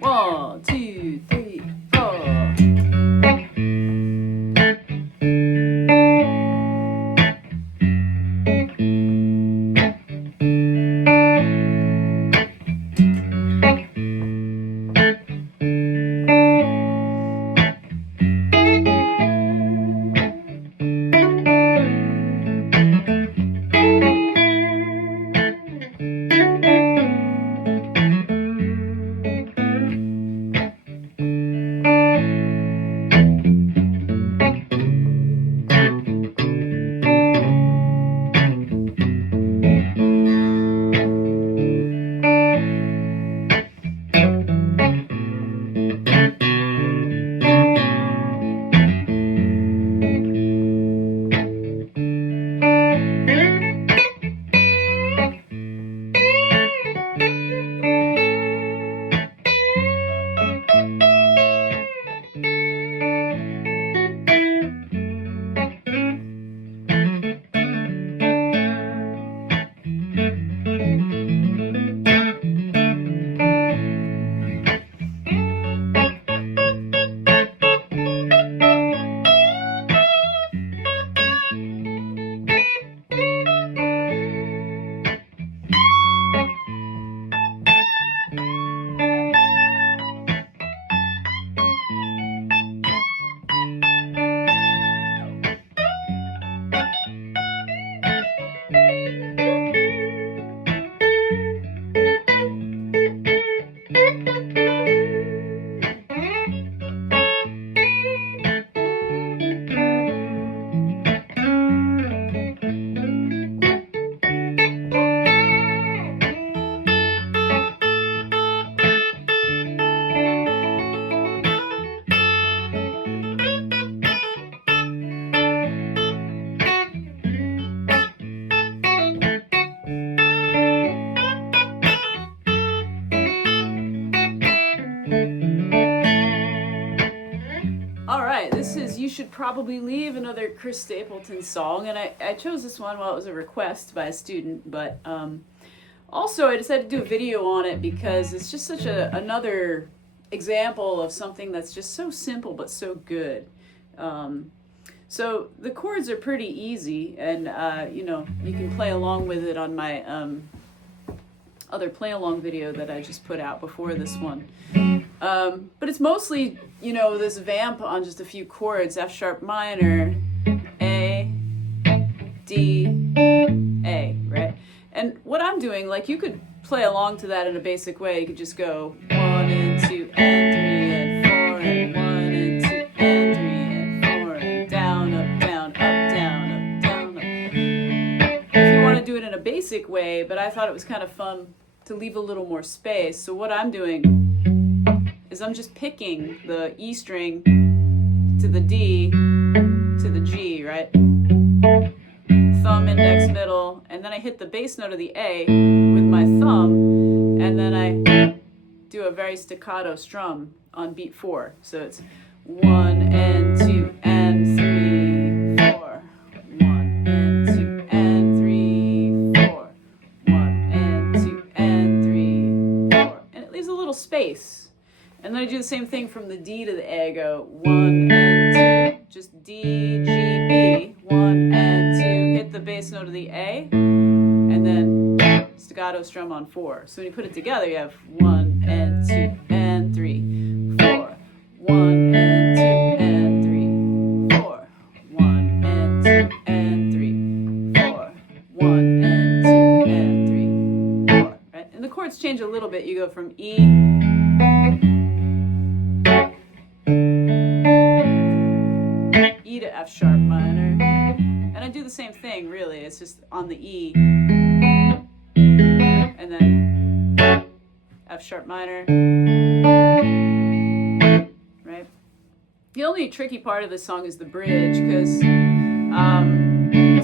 1, 2, 3, 4. This is You Should Probably Leave, another Chris Stapleton song, and I chose this one while it was a request by a student, but also I decided to do a video on it because it's just such another example of something that's just so simple but so good. So the chords are pretty easy, and you can play along with it on my other play-along video that I just put out before this one. But it's mostly, this vamp on just a few chords: F sharp minor, A, D, A, right? And what I'm doing, like, you could play along to that in a basic way. You could just go 1 and 2 and 3 and 4 and 1 and 2 and 3 and 4 and down, up, down, up, down, up, down, up. If you want to do it in a basic way, but I thought it was kind of fun to leave a little more space. So what I'm doing is I'm just picking the E string to the D to the G, right? Thumb, index, middle, and then I hit the bass note of the A with my thumb, and then I do a very staccato strum on beat 4. So it's 1 and 2 and 3, 4. 1 and 2 and 3, 4. 1 and 2 and 3, 4. And it leaves a little space. And then I do the same thing from the D to the A. I go 1 and 2, just D, G, B, 1 and 2, hit the bass note of the A, and then staccato strum on 4. So when you put it together, you have 1 and 2 and 3, 4, 1 and 2 and 3, 4, 1 and 2 and 3, 4, 1 and 2 and 3, 4. Right? And the chords change a little bit. You go from E to F sharp minor, and I do the same thing, really. It's just on the E, and then F sharp minor, right? The only tricky part of this song is the bridge, because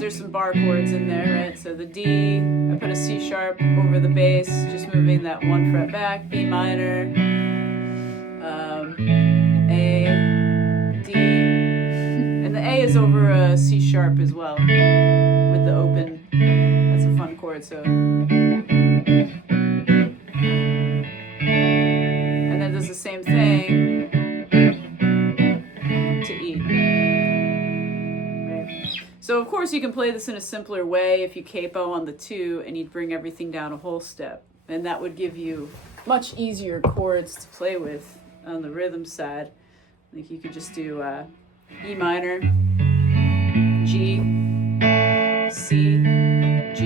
there's some bar chords in there, right? So the D, I put a C sharp over the bass, just moving that 1 fret back, B minor, A, D, and the A is over a C sharp as well, with the open. That's a fun chord, so. And then there's a you can play this in a simpler way if you capo on the 2 and you'd bring everything down a whole step. And that would give you much easier chords to play with on the rhythm side. Like you could just do E minor, G, C, G,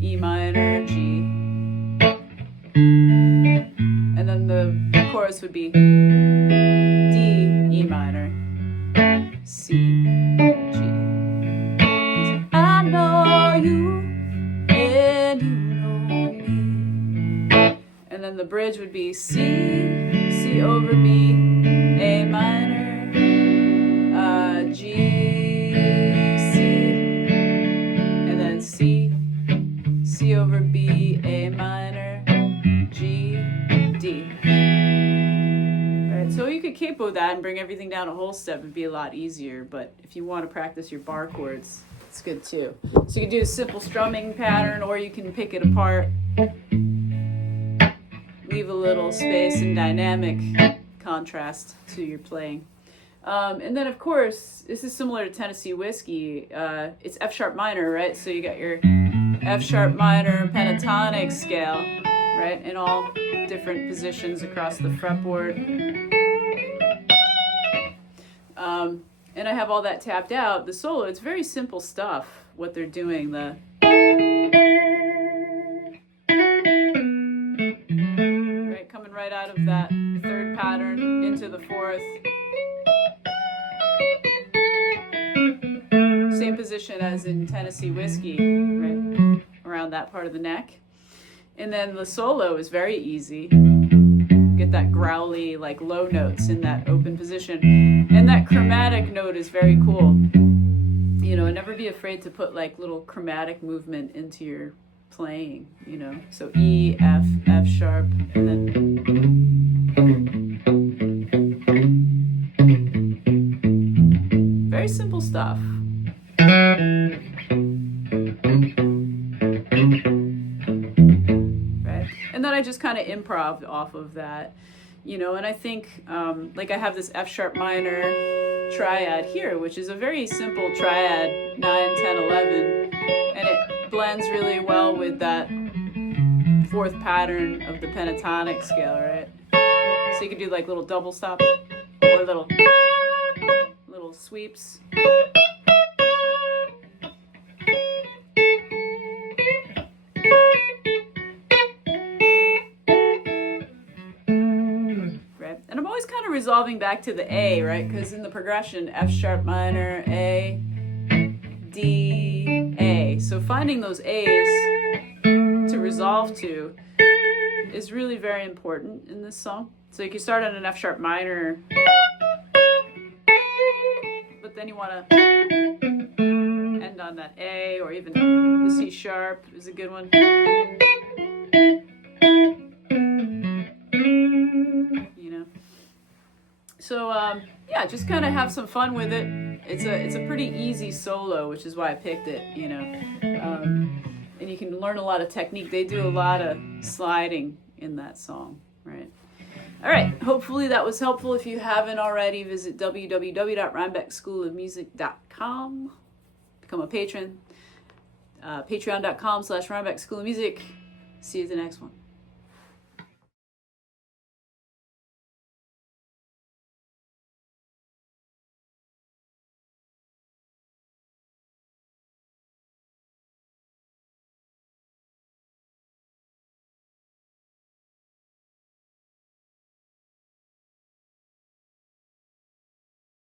E minor, G. And then the chorus would be D, E minor, C, G. I know you and you know me. And then the bridge would be C, C over B, A minor, G, C, and then C, C over B, A minor, G, D. Alright, so you could capo that and bring everything down a whole step. It'd be a lot easier, but if you want to practice your bar chords, it's good too. So you can do a simple strumming pattern, or you can pick it apart, leave a little space and dynamic contrast to your playing. And then, of course, this is similar to Tennessee Whiskey. It's F sharp minor, right? So you got your F sharp minor pentatonic scale, right? In all different positions across the fretboard. And I have all that tapped out. The solo, it's very simple stuff, what they're doing. Right, coming right out of that 3rd pattern into the 4th. Same position as in Tennessee Whiskey, right? Around that part of the neck. And then the solo is very easy. Get that growly, like low notes in that open position. And that chromatic note is very cool. You know, and never be afraid to put like little chromatic movement into your playing, you know. So E, F, F sharp, and then very simple stuff. Right? And then I just kind of improv'd off of that, you know, and I think, like I have this F sharp minor triad here, which is a very simple triad, 9, 10, 11, and it blends really well with that 4th pattern of the pentatonic scale, right? So you could do like little double stops or little sweeps. And I'm always kind of resolving back to the A, right? Because in the progression, F sharp minor, A, D, A. So finding those A's to resolve to is really very important in this song. So you can start on an F sharp minor, but then you want to end on that A, or even the C sharp is a good one. So yeah, just kind of have some fun with it. It's a pretty easy solo, which is why I picked it, you know. And you can learn a lot of technique. They do a lot of sliding in that song, right? All right, hopefully that was helpful. If you haven't already, visit www.rhinebeckschoolofmusic.com. Become a patron. Patreon.com/Rhinebeck School of Music. See you at the next one.